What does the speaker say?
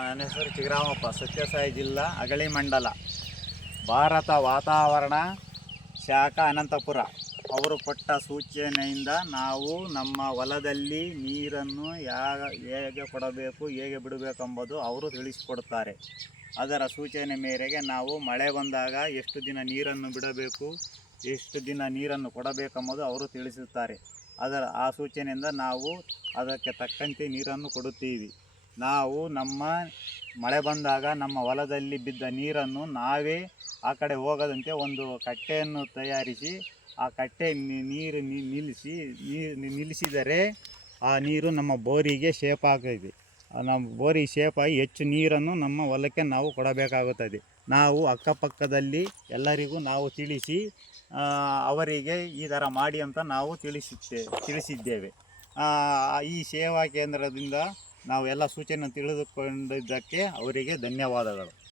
ನನ್ನ ಹೆಸರು ಚಿಗರಾಮಪ್ಪ, ಸತ್ಯಸಾಯಿ ಜಿಲ್ಲಾ ಅಗಳಿ ಮಂಡಲ, ಭಾರತ ವಾತಾವರಣ ಶಾಖಾ ಅನಂತಪುರ ಅವರು ಕೊಟ್ಟ ಸೂಚನೆಯಿಂದ ನಾವು ನಮ್ಮ ಹೊಲದಲ್ಲಿ ನೀರನ್ನು ಹೇಗೆ ಕೊಡಬೇಕು, ಹೇಗೆ ಬಿಡಬೇಕೆಂಬುದು ಅವರು ತಿಳಿಸಿಕೊಡುತ್ತಾರೆ. ಅದರ ಸೂಚನೆ ಮೇರೆಗೆ ನಾವು ಮಳೆ ಬಂದಾಗ ಎಷ್ಟು ದಿನ ನೀರನ್ನು ಬಿಡಬೇಕು, ಎಷ್ಟು ದಿನ ನೀರನ್ನು ಕೊಡಬೇಕೆಂಬುದು ಅವರು ತಿಳಿಸುತ್ತಾರೆ. ಆ ಸೂಚನೆಯಿಂದ ನಾವು ಅದಕ್ಕೆ ತಕ್ಕಂತೆ ನೀರನ್ನು ಕೊಡುತ್ತೀವಿ. ನಾವು ನಮ್ಮ ಮಳೆ ಬಂದಾಗ ನಮ್ಮ ಹೊಲದಲ್ಲಿ ಬಿದ್ದ ನೀರನ್ನು ನಾವೇ ಆ ಕಡೆ ಹೋಗದಂತೆ ಒಂದು ಕಟ್ಟೆಯನ್ನು ತಯಾರಿಸಿ ಆ ಕಟ್ಟೆ ನಿಲ್ಲಿಸಿದರೆ ಆ ನೀರು ನಮ್ಮ ಬೋರಿಗೆ ಶೇಪ್ ಆಗಿದೆ. ನಮ್ಮ ಬೋರಿಗೆ ಶೇಪಾಗಿ ಹೆಚ್ಚು ನೀರನ್ನು ನಮ್ಮ ಹೊಲಕ್ಕೆ ನಾವು ಕೊಡಬೇಕಾಗುತ್ತದೆ. ನಾವು ಅಕ್ಕಪಕ್ಕದಲ್ಲಿ ಎಲ್ಲರಿಗೂ ನಾವು ತಿಳಿಸಿ ಅವರಿಗೆ ಈ ಥರ ಮಾಡಿ ಅಂತ ನಾವು ತಿಳಿಸಿದ್ದೇವೆ. ಈ ಸೇವಾ ಕೇಂದ್ರದಿಂದ ನಾವು ಎಲ್ಲ ಸೂಚನೆ ತಿಳಿದುಕೊಂಡಿದ್ದಕ್ಕೆ ಅವರಿಗೆ ಧನ್ಯವಾದಗಳು.